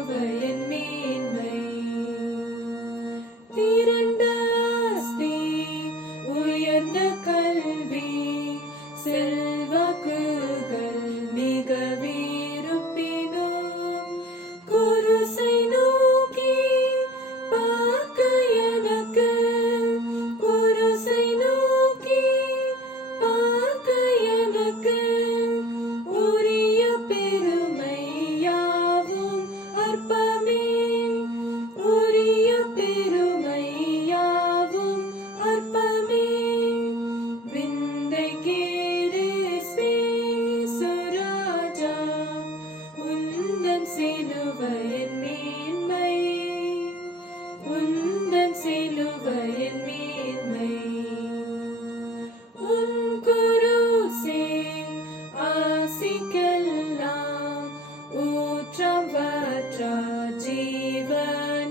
சிலுவையின் மேன்மை. திரண்ட ஆஸ்தி, உயர்ந்த கல்வி, செல்வாக்குகள் மிகவே இருப்பினும் குருசை நோக்கி பார்க்க எனக்கு, குருசை நோக்கி பார்க்க எனக்கு உரிய பெருமை யாவும் அற்பமே, உரிய பெருமை யாவும் அற்பமே. விந்தை கிறிஸ்தே சுராஜா, உந்தன் சிலுவையின் மேன்மை, உந்தன் சிலுவையின் மேன்மை. உன் குருசே ஆசிக்கெல்லாம் ஊற்றம் வற்றா ஜீவ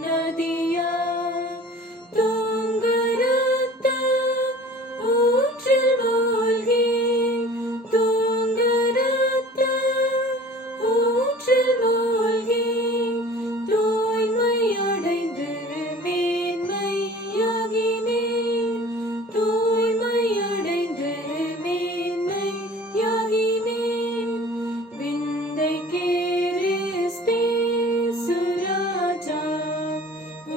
நதியா, தூங்கரத்த ஊற்றில் மூழ்கி, தூங்கரத்த ஊற்றில் மூழ்கி தூய்மையடைந்து மேன்மையாகினேன், தூய்மையடைந்து மேன்மையாகினேன். விந்தை கிறிஸ்தே சுராஜா,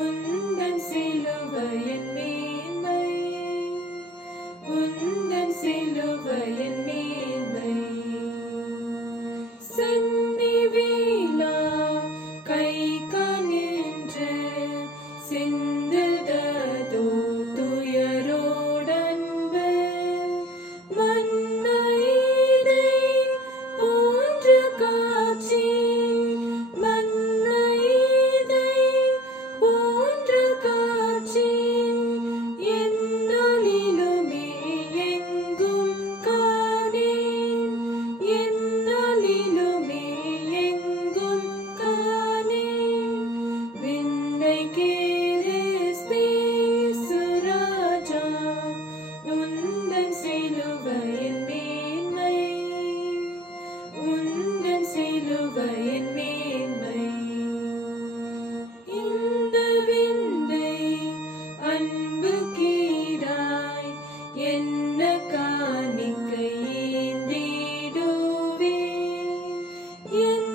உந்தன் சிலுவையின் மேன்மை, உந்தன் சிலுவையின் மேன்மை. சென்னி வீலா கை காணின்று சிந்துததோ துயரோடன்பு, மன்னைதை போன்ற காட்சி, மன்னைதை போன்ற காட்சி எந்நாளிலுமே எங்கும் காணேன், எந்நாளிலுமே எங்கும் காணேன். விந்தை கிறிஸ்தே சுராஜா, உந்தன் சிலுவையின் மேன்மை, உந்தன் சிலுவையின் மேன்மை. இந்த விந்தை அன்பு கீராய் என்ன காணிக்கை ஏந்திடுவே, என்